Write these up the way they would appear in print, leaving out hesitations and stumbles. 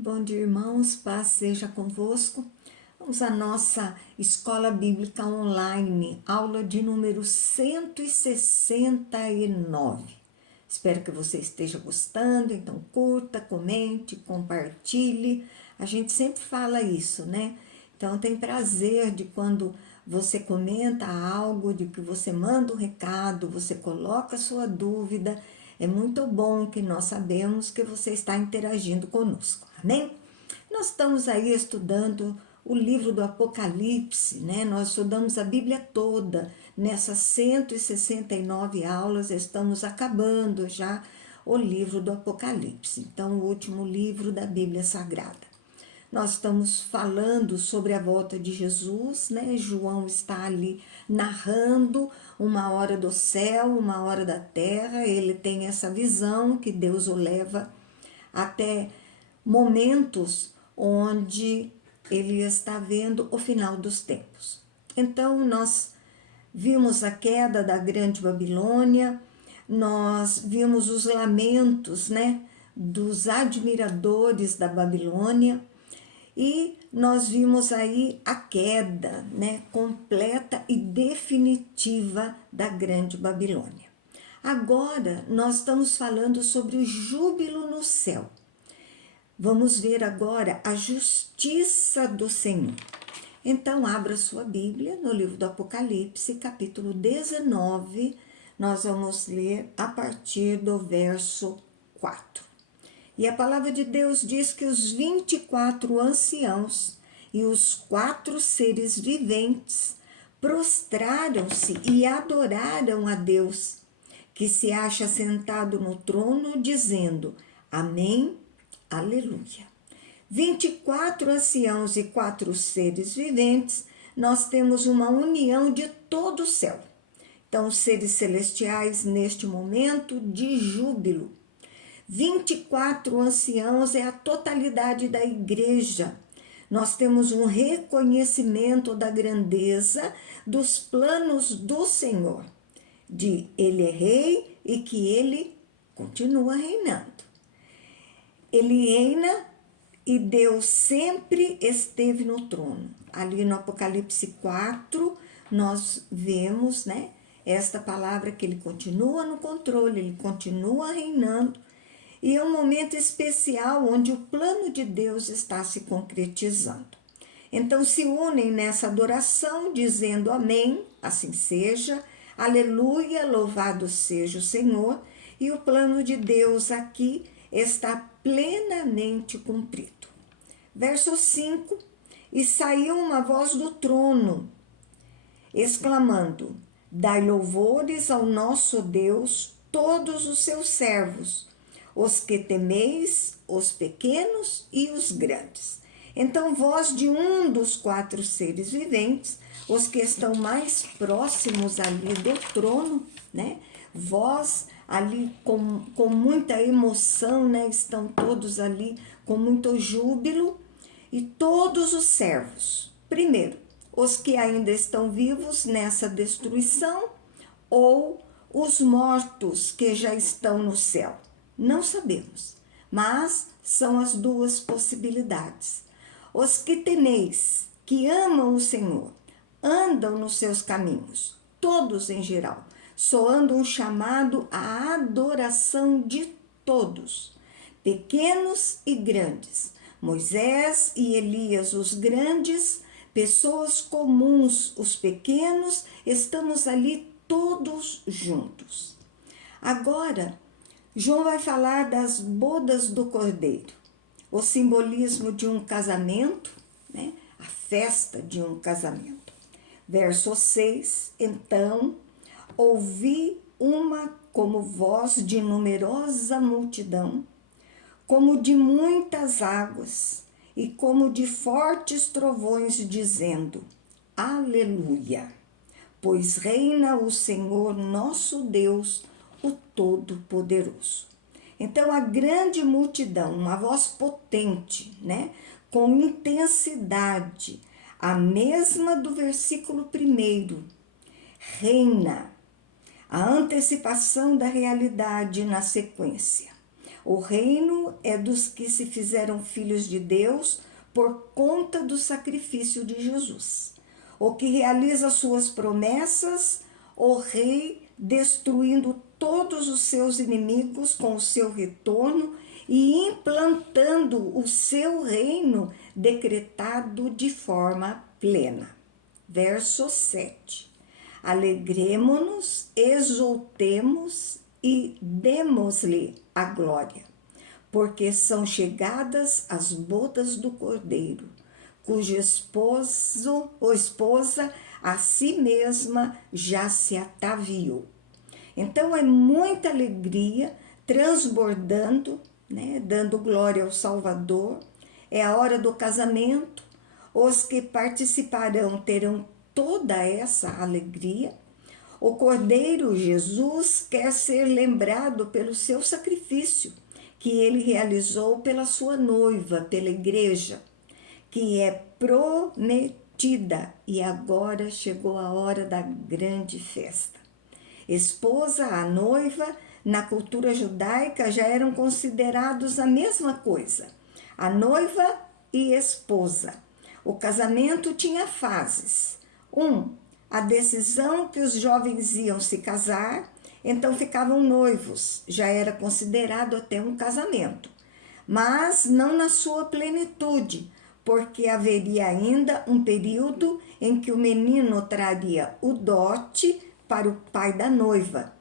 Bom dia, irmãos, paz seja convosco. Vamos à nossa Escola Bíblica Online, aula de número 169. Espero que você esteja gostando, então curta, comente, compartilhe. A gente sempre fala isso, né? Então tem prazer de quando você comenta algo, de que você manda um recado, você coloca a sua dúvida. É muito bom que nós sabemos que você está interagindo conosco, amém? Nós estamos aí estudando o livro do Apocalipse, né? Nós estudamos a Bíblia toda nessas 169 aulas, estamos acabando já o livro do Apocalipse, então o último livro da Bíblia Sagrada. Nós estamos falando sobre a volta de Jesus, né? João está ali narrando uma hora do céu, uma hora da terra. Ele tem essa visão que Deus o leva até momentos onde ele está vendo o final dos tempos. Então, nós vimos a queda da grande Babilônia, nós vimos os lamentos, né, dos admiradores da Babilônia, e nós vimos aí a queda, né, completa e definitiva da grande Babilônia. Agora nós estamos falando sobre o júbilo no céu. Vamos ver agora a justiça do Senhor. Então, abra sua Bíblia no livro do Apocalipse, capítulo 19. Nós vamos ler a partir do verso 4. E a palavra de Deus diz que os 24 anciãos e os 4 seres viventes prostraram-se e adoraram a Deus, que se acha sentado no trono, dizendo: Amém, Aleluia. 24 anciãos e 4 seres viventes, nós temos uma união de todo o céu. Então, os seres celestiais, neste momento de júbilo. 24 anciãos é a totalidade da igreja. Nós temos um reconhecimento da grandeza dos planos do Senhor, de Ele é rei e que Ele continua reinando. Ele reina e Deus sempre esteve no trono. Ali no Apocalipse 4, nós vemos, né, esta palavra que Ele continua no controle, Ele continua reinando. E é um momento especial onde o plano de Deus está se concretizando. Então se unem nessa adoração, dizendo amém, assim seja, aleluia, louvado seja o Senhor, e o plano de Deus aqui está plenamente cumprido. Verso 5, e saiu uma voz do trono, exclamando: Dai louvores ao nosso Deus, todos os seus servos, os que temeis, os pequenos e os grandes. Então, voz de um dos 4 seres viventes, os que estão mais próximos ali do trono, né? Voz ali com muita emoção, né? Estão todos ali com muito júbilo. E todos os servos, primeiro, os que ainda estão vivos nessa destruição, ou os mortos que já estão no céu. Não sabemos, mas são as duas possibilidades. Os que temeis, que amam o Senhor, andam nos seus caminhos, todos em geral, soando um chamado à adoração de todos, pequenos e grandes, Moisés e Elias, os grandes, pessoas comuns, os pequenos, estamos ali todos juntos. Agora, João vai falar das bodas do Cordeiro, o simbolismo de um casamento, né? A festa de um casamento. Verso 6, então, ouvi uma como voz de numerosa multidão, como de muitas águas, e como de fortes trovões, dizendo: Aleluia! Pois reina o Senhor nosso Deus, o Todo-Poderoso. Então, a grande multidão, uma voz potente, né? Com intensidade, a mesma do versículo 1, reina, a antecipação da realidade na sequência. O reino é dos que se fizeram filhos de Deus por conta do sacrifício de Jesus. O que realiza suas promessas, o rei destruindo todos os seus inimigos com o seu retorno e implantando o seu reino decretado de forma plena. Verso 7. Alegremo-nos, exultemos e demos-lhe a glória, porque são chegadas as bodas do Cordeiro, cujo esposa a si mesma já se ataviou. Então é muita alegria transbordando, né, dando glória ao Salvador. É a hora do casamento. Os que participarão terão toda essa alegria. O Cordeiro Jesus quer ser lembrado pelo seu sacrifício, que ele realizou pela sua noiva, pela igreja, que é prometida, e agora chegou a hora da grande festa. Esposa, a noiva, na cultura judaica já eram considerados a mesma coisa, a noiva e esposa. O casamento tinha fases. A decisão que os jovens iam se casar, então ficavam noivos, já era considerado até um casamento, mas não na sua plenitude, porque haveria ainda um período em que o menino traria o dote para o pai da noiva.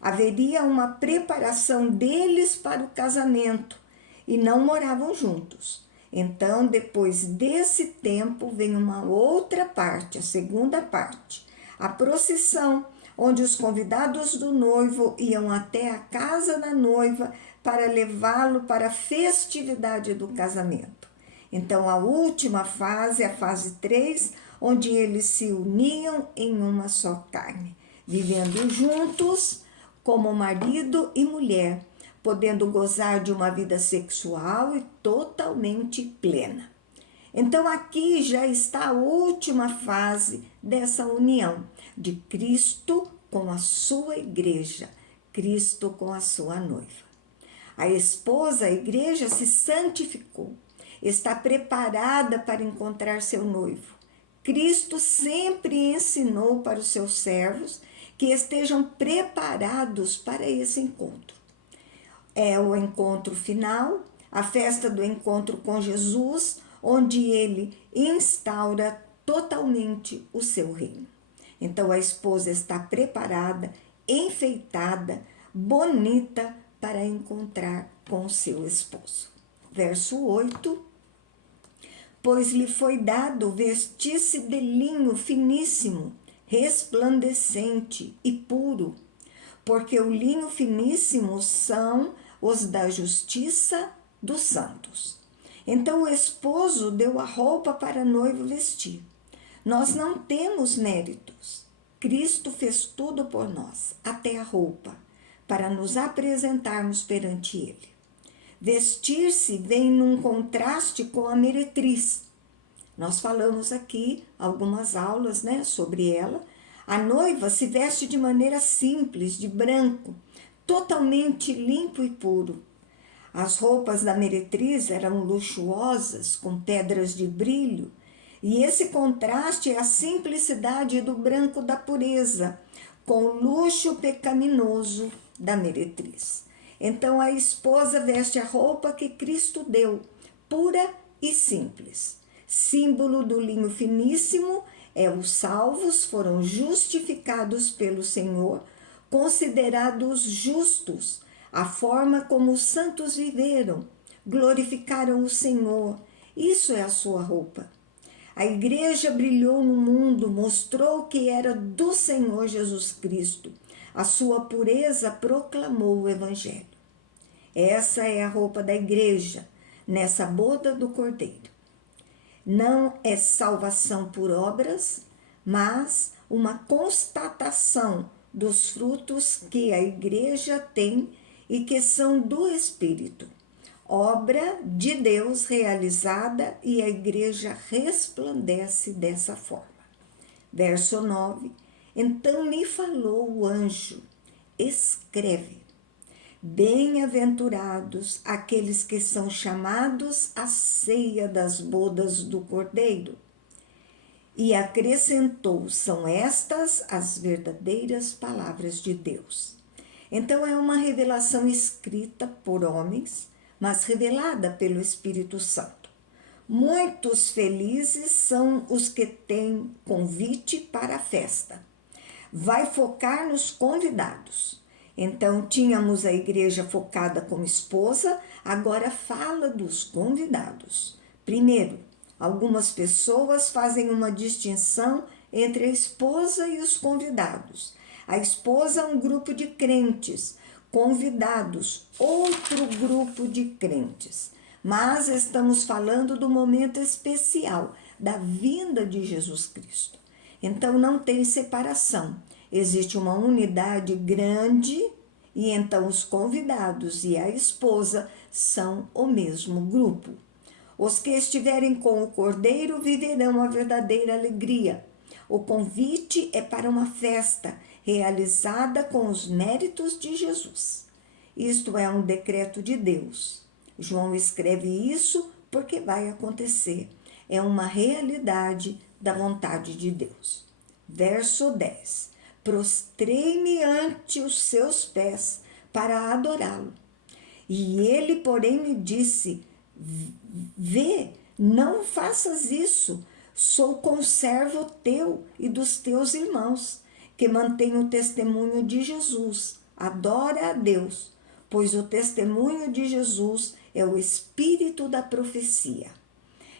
Haveria uma preparação deles para o casamento e não moravam juntos. Então, depois desse tempo, vem uma outra parte, a segunda parte, a procissão, onde os convidados do noivo iam até a casa da noiva para levá-lo para a festividade do casamento. Então, a última fase, a fase 3, onde eles se uniam em uma só carne, vivendo juntos como marido e mulher, podendo gozar de uma vida sexual e totalmente plena. Então aqui já está a última fase dessa união de Cristo com a sua igreja, Cristo com a sua noiva. A esposa, a igreja, se santificou, está preparada para encontrar seu noivo. Cristo sempre ensinou para os seus servos que estejam preparados para esse encontro. É o encontro final, a festa do encontro com Jesus, onde ele instaura totalmente o seu reino. Então a esposa está preparada, enfeitada, bonita para encontrar com seu esposo. Verso 8. Pois lhe foi dado vestir-se de linho finíssimo, resplandecente e puro, porque o linho finíssimo são os da justiça dos santos. Então o esposo deu a roupa para a noiva vestir. Nós não temos méritos. Cristo fez tudo por nós, até a roupa, para nos apresentarmos perante ele. Vestir-se vem num contraste com a meretriz. Nós falamos aqui algumas aulas, né, sobre ela. A noiva se veste de maneira simples, de branco, totalmente limpo e puro. As roupas da meretriz eram luxuosas, com pedras de brilho, e esse contraste é a simplicidade do branco da pureza, com o luxo pecaminoso da meretriz. Então a esposa veste a roupa que Cristo deu, pura e simples. Símbolo do linho finíssimo é os salvos foram justificados pelo Senhor, considerados justos, a forma como os santos viveram, glorificaram o Senhor. Isso é a sua roupa. A igreja brilhou no mundo, mostrou que era do Senhor Jesus Cristo. A sua pureza proclamou o Evangelho. Essa é a roupa da igreja, nessa boda do Cordeiro. Não é salvação por obras, mas uma constatação dos frutos que a igreja tem e que são do Espírito. Obra de Deus realizada, e a igreja resplandece dessa forma. Verso 9. Então me falou o anjo: escreve, Bem-aventurados aqueles que são chamados à ceia das bodas do Cordeiro. E acrescentou: são estas as verdadeiras palavras de Deus. Então é uma revelação escrita por homens, mas revelada pelo Espírito Santo. Muitos felizes são os que têm convite para a festa. Vai focar nos convidados. Então tínhamos a igreja focada como esposa, agora fala dos convidados. Primeiro, algumas pessoas fazem uma distinção entre a esposa e os convidados. A esposa é um grupo de crentes, convidados, outro grupo de crentes. Mas estamos falando do momento especial, da vinda de Jesus Cristo. Então não tem separação. Existe uma unidade grande e então os convidados e a esposa são o mesmo grupo. Os que estiverem com o Cordeiro viverão a verdadeira alegria. O convite é para uma festa realizada com os méritos de Jesus. Isto é um decreto de Deus. João escreve isso porque vai acontecer. É uma realidade da vontade de Deus. Verso 10. Prostrei-me ante os seus pés para adorá-lo. E ele, porém, me disse: vê, não faças isso. Sou conservo teu e dos teus irmãos, que mantêm o testemunho de Jesus. Adora a Deus, pois o testemunho de Jesus é o espírito da profecia.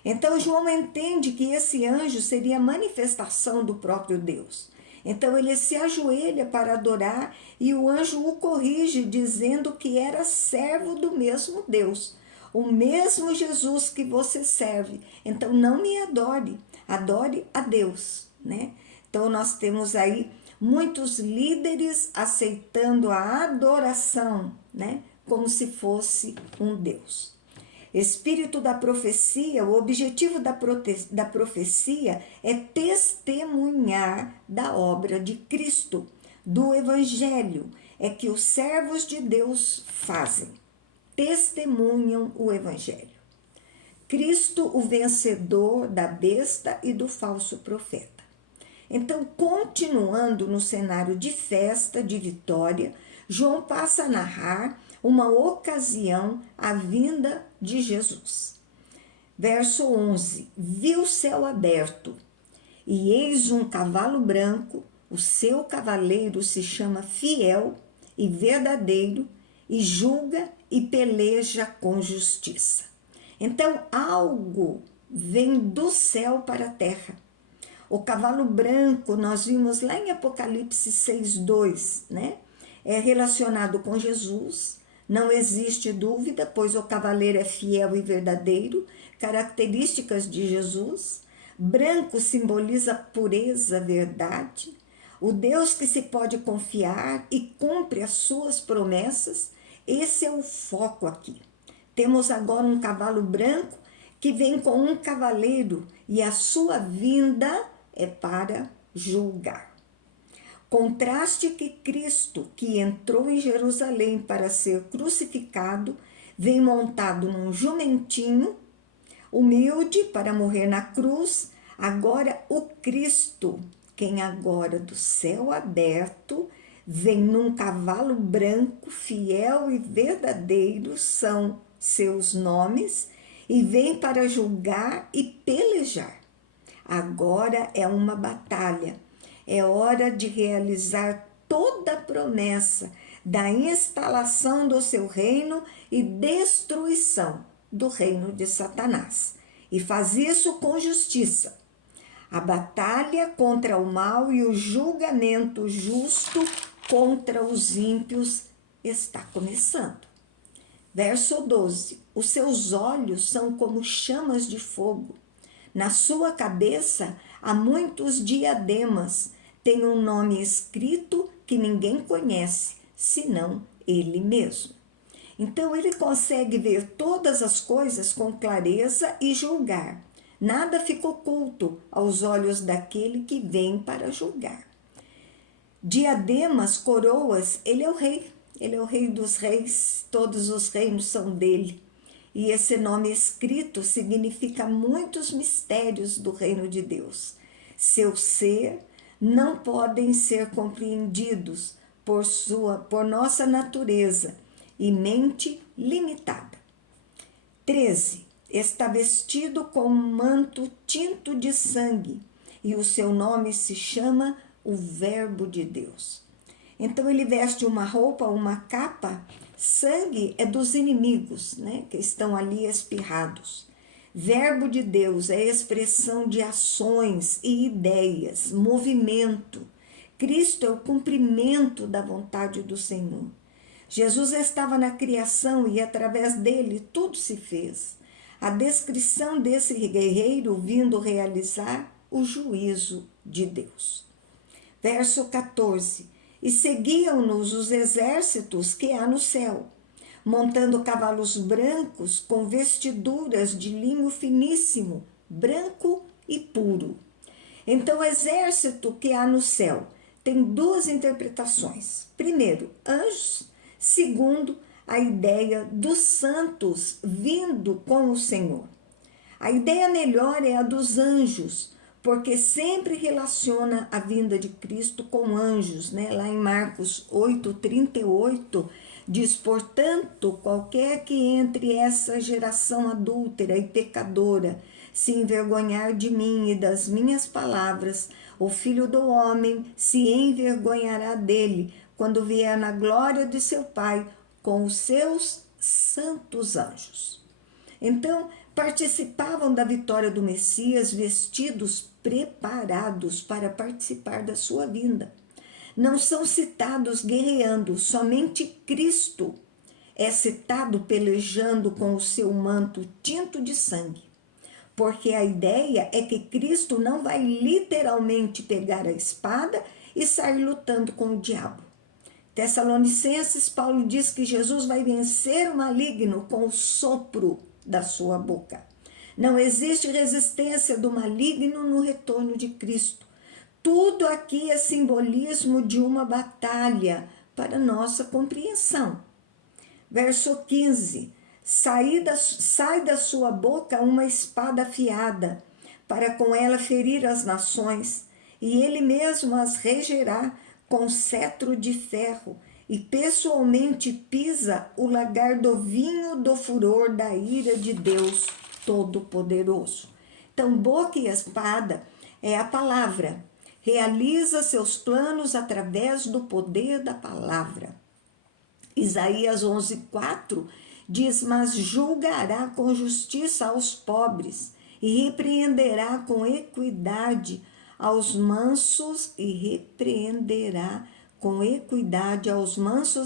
Então João entende que esse anjo seria a manifestação do próprio Deus. Então ele se ajoelha para adorar e o anjo o corrige, dizendo que era servo do mesmo Deus, o mesmo Jesus que você serve. Então não me adore, adore a Deus, né? Então nós temos aí muitos líderes aceitando a adoração, né? Como se fosse um Deus. Espírito da profecia, o objetivo da profecia é testemunhar da obra de Cristo, do Evangelho, é que os servos de Deus fazem, testemunham o Evangelho. Cristo, o vencedor da besta e do falso profeta. Então, continuando no cenário de festa, de vitória, João passa a narrar uma ocasião, a vinda de Jesus. Verso 11. Vi o céu aberto, e eis um cavalo branco, o seu cavaleiro se chama Fiel e Verdadeiro, e julga e peleja com justiça. Então, algo vem do céu para a terra. O cavalo branco, nós vimos lá em Apocalipse 6:2, né? É relacionado com Jesus. Não existe dúvida, pois o cavaleiro é fiel e verdadeiro, características de Jesus. Branco simboliza pureza, verdade. O Deus que se pode confiar e cumpre as suas promessas. Esse é o foco aqui. Temos agora um cavalo branco que vem com um cavaleiro e a sua vinda é para julgar. Contraste que Cristo, que entrou em Jerusalém para ser crucificado, vem montado num jumentinho, humilde para morrer na cruz. Agora o Cristo, quem agora do céu aberto, vem num cavalo branco, fiel e verdadeiro, são seus nomes, e vem para julgar e pelejar. Agora é uma batalha. É hora de realizar toda a promessa da instalação do seu reino e destruição do reino de Satanás. E faz isso com justiça. A batalha contra o mal e o julgamento justo contra os ímpios está começando. Verso 12. Os seus olhos são como chamas de fogo. Na sua cabeça há muitos diademas. Tem um nome escrito que ninguém conhece, senão ele mesmo. Então ele consegue ver todas as coisas com clareza e julgar. Nada fica oculto aos olhos daquele que vem para julgar. Diademas, coroas, ele é o rei. Ele é o Rei dos Reis, todos os reinos são dele. E esse nome escrito significa muitos mistérios do reino de Deus. Seu ser não podem ser compreendidos por nossa natureza e mente limitada. 13. Está vestido com um manto tinto de sangue, e o seu nome se chama o Verbo de Deus. Então ele veste uma roupa, uma capa. Sangue é dos inimigos, né, que estão ali espirrados. Verbo de Deus é expressão de ações e ideias, movimento. Cristo é o cumprimento da vontade do Senhor. Jesus estava na criação e através dele tudo se fez. A descrição desse guerreiro vindo realizar o juízo de Deus. Verso 14. E seguiam-nos os exércitos que há no céu, montando cavalos brancos com vestiduras de linho finíssimo, branco e puro. Então, o exército que há no céu tem duas interpretações. Primeiro, anjos. Segundo, a ideia dos santos vindo com o Senhor. A ideia melhor é a dos anjos, porque sempre relaciona a vinda de Cristo com anjos, né? Lá em Marcos 8:38, diz: portanto, qualquer que entre essa geração adúltera e pecadora se envergonhar de mim e das minhas palavras, o Filho do Homem se envergonhará dele, quando vier na glória de seu Pai com os seus santos anjos. Então, participavam da vitória do Messias vestidos, preparados para participar da sua vinda. Não são citados guerreando, somente Cristo é citado pelejando com o seu manto tinto de sangue. Porque a ideia é que Cristo não vai literalmente pegar a espada e sair lutando com o diabo. Tessalonicenses, Paulo diz que Jesus vai vencer o maligno com o sopro da sua boca. Não existe resistência do maligno no retorno de Cristo. Tudo aqui é simbolismo de uma batalha para nossa compreensão. Verso 15. Sai da sua boca uma espada afiada, para com ela ferir as nações, e ele mesmo as regerá com cetro de ferro, e pessoalmente pisa o lagar do vinho do furor da ira de Deus Todo-Poderoso. Então, boca e espada é a palavra. Realiza seus planos através do poder da palavra. Isaías 11:4 diz: mas julgará com justiça aos pobres e repreenderá com equidade aos mansos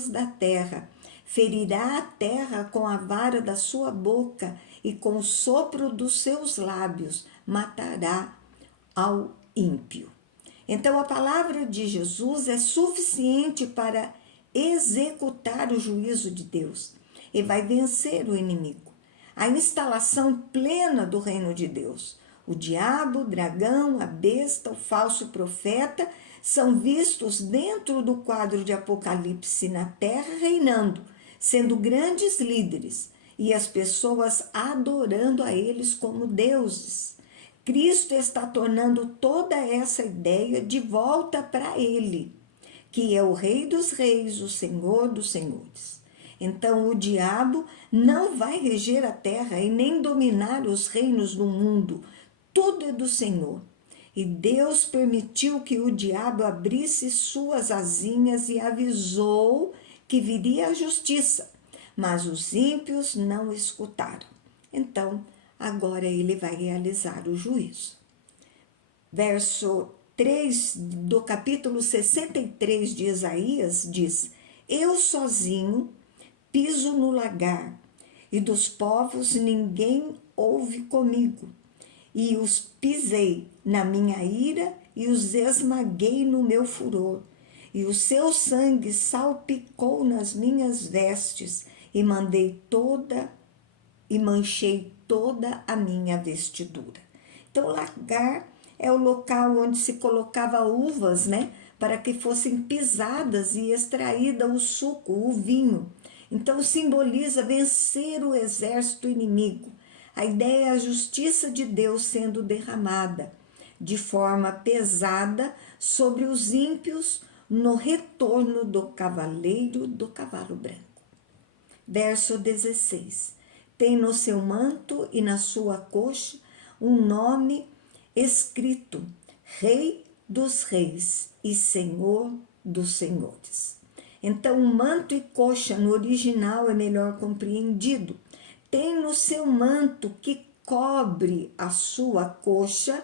da terra. Ferirá a terra com a vara da sua boca e com o sopro dos seus lábios matará ao ímpio. Então, a palavra de Jesus é suficiente para executar o juízo de Deus e vai vencer o inimigo. A instalação plena do reino de Deus. O diabo, o dragão, a besta, o falso profeta são vistos dentro do quadro de Apocalipse na terra reinando, sendo grandes líderes e as pessoas adorando a eles como deuses. Cristo está tornando toda essa ideia de volta para ele, que é o Rei dos Reis, o Senhor dos Senhores. Então, o diabo não vai reger a terra e nem dominar os reinos do mundo. Tudo é do Senhor. E Deus permitiu que o diabo abrisse suas asinhas e avisou que viria a justiça, mas os ímpios não escutaram. Então, agora ele vai realizar o juízo. Verso 3 do capítulo 63 de Isaías diz: eu sozinho piso no lagar, e dos povos ninguém houve comigo. E os pisei na minha ira e os esmaguei no meu furor. E o seu sangue salpicou nas minhas vestes e manchei toda a minha vestidura. Então, o lagar é o local onde se colocava uvas, né, para que fossem pisadas e extraída o suco, o vinho. Então simboliza vencer o exército inimigo. A ideia é a justiça de Deus sendo derramada de forma pesada sobre os ímpios no retorno do cavaleiro do cavalo branco. Verso 16. Tem no seu manto e na sua coxa um nome escrito: Rei dos Reis e Senhor dos Senhores. Então, o manto e coxa no original é melhor compreendido. Tem no seu manto que cobre a sua coxa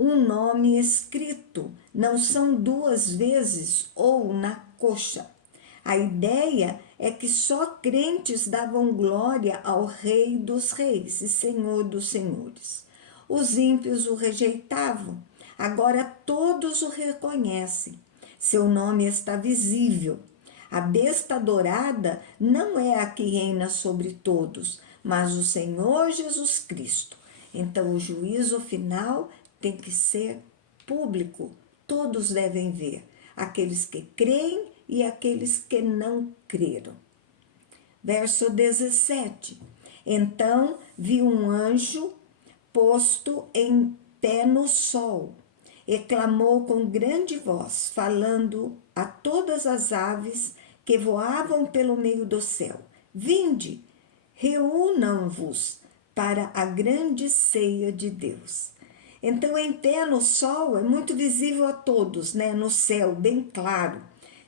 um nome escrito, não são duas vezes ou na coxa. A ideia é que só crentes davam glória ao Rei dos Reis e Senhor dos Senhores. Os ímpios o rejeitavam, agora todos o reconhecem. Seu nome está visível. A besta adorada não é a que reina sobre todos, mas o Senhor Jesus Cristo. Então, o juízo final tem que ser público. Todos devem ver, aqueles que creem e aqueles que não creram. Verso 17. Então vi um anjo posto em pé no sol, e clamou com grande voz, falando a todas as aves que voavam pelo meio do céu: Vinde, reúnam-vos para a grande ceia de Deus. Então, em pé no sol é muito visível a todos, né? No céu, bem claro.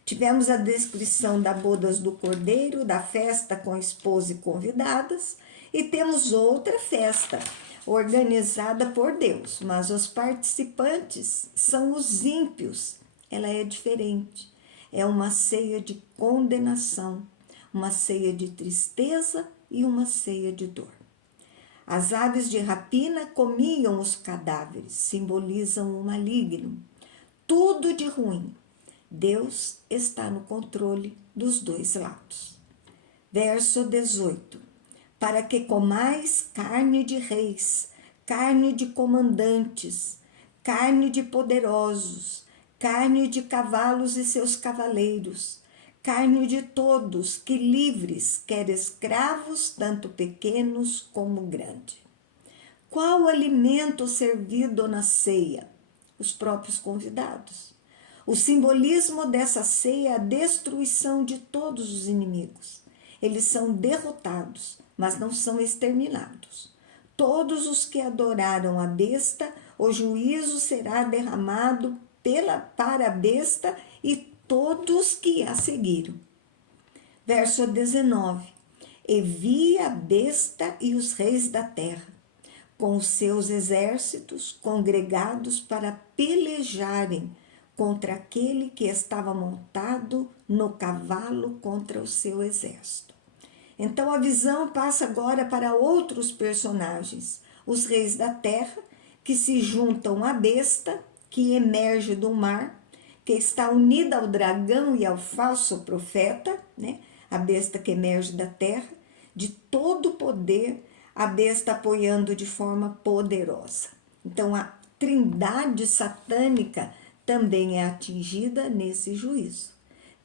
Tivemos a descrição da bodas do Cordeiro, da festa com esposa e convidadas, e temos outra festa organizada por Deus, mas os participantes são os ímpios. Ela é diferente. É uma ceia de condenação, uma ceia de tristeza e uma ceia de dor. As aves de rapina comiam os cadáveres, simbolizam o maligno. Tudo de ruim. Deus está no controle dos dois lados. Verso 18. Para que comais carne de reis, carne de comandantes, carne de poderosos, carne de cavalos e seus cavaleiros, carne de todos, que livres, quer escravos, tanto pequenos como grandes. Qual o alimento servido na ceia? Os próprios convidados. O simbolismo dessa ceia é a destruição de todos os inimigos. Eles são derrotados, mas não são exterminados. Todos os que adoraram a besta, o juízo será derramado para a besta e todos que a seguiram. Verso 19. E vi a besta e os reis da terra, com os seus exércitos congregados para pelejarem contra aquele que estava montado no cavalo contra o seu exército. Então a visão passa agora para outros personagens, os reis da terra, que se juntam à besta, que emerge do mar, que está unida ao dragão e ao falso profeta, né? A besta que emerge da terra, de todo o poder, a besta apoiando de forma poderosa. Então a trindade satânica também é atingida nesse juízo.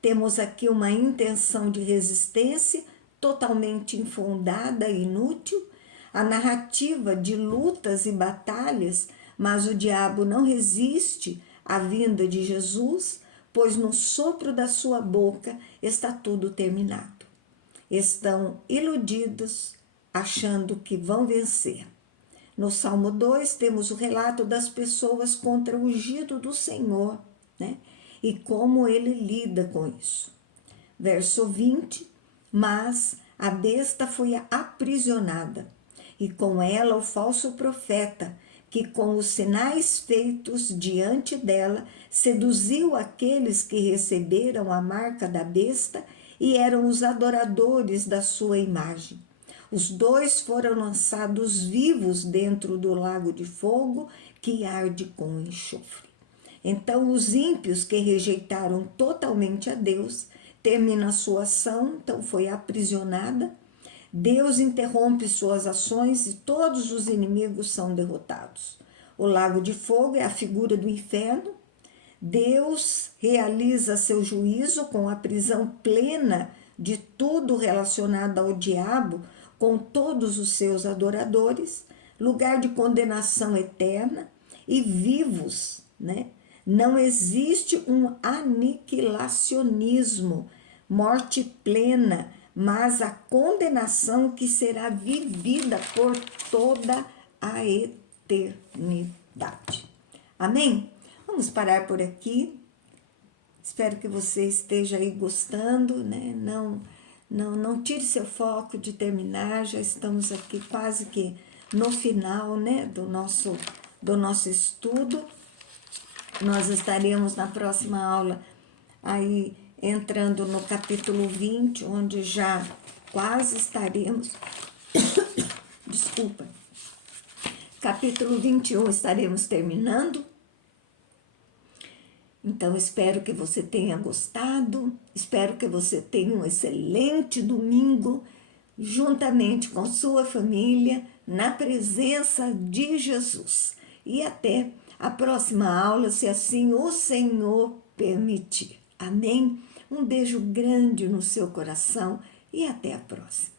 Temos aqui uma intenção de resistência totalmente infundada e inútil, a narrativa de lutas e batalhas, mas o diabo não resiste à vinda de Jesus, pois no sopro da sua boca está tudo terminado. Estão iludidos, achando que vão vencer. No Salmo 2, temos o relato das pessoas contra o ungido do Senhor, né? E como ele lida com isso. Verso 20, mas a besta foi aprisionada, e com ela o falso profeta, que com os sinais feitos diante dela, seduziu aqueles que receberam a marca da besta e eram os adoradores da sua imagem. Os dois foram lançados vivos dentro do lago de fogo que arde com enxofre. Então, os ímpios que rejeitaram totalmente a Deus, termina a sua ação, então foi aprisionada. Deus interrompe suas ações e todos os inimigos são derrotados. O lago de fogo é a figura do inferno. Deus realiza seu juízo com a prisão plena de tudo relacionado ao diabo, com todos os seus adoradores, lugar de condenação eterna e vivos, né? Não existe um aniquilacionismo, morte plena, mas a condenação que será vivida por toda a eternidade. Amém? Vamos parar por aqui. Espero que você esteja aí gostando, né? Não tire seu foco de terminar, já estamos aqui quase que no final, né, do nosso estudo. Nós estaremos na próxima aula aí entrando no capítulo 20, onde já quase estaremos, desculpa, capítulo 21 estaremos terminando. Então, espero que você tenha gostado, espero que você tenha um excelente domingo, juntamente com sua família, na presença de Jesus. E até a próxima aula, se assim o Senhor permitir. Amém? Um beijo grande no seu coração e até a próxima.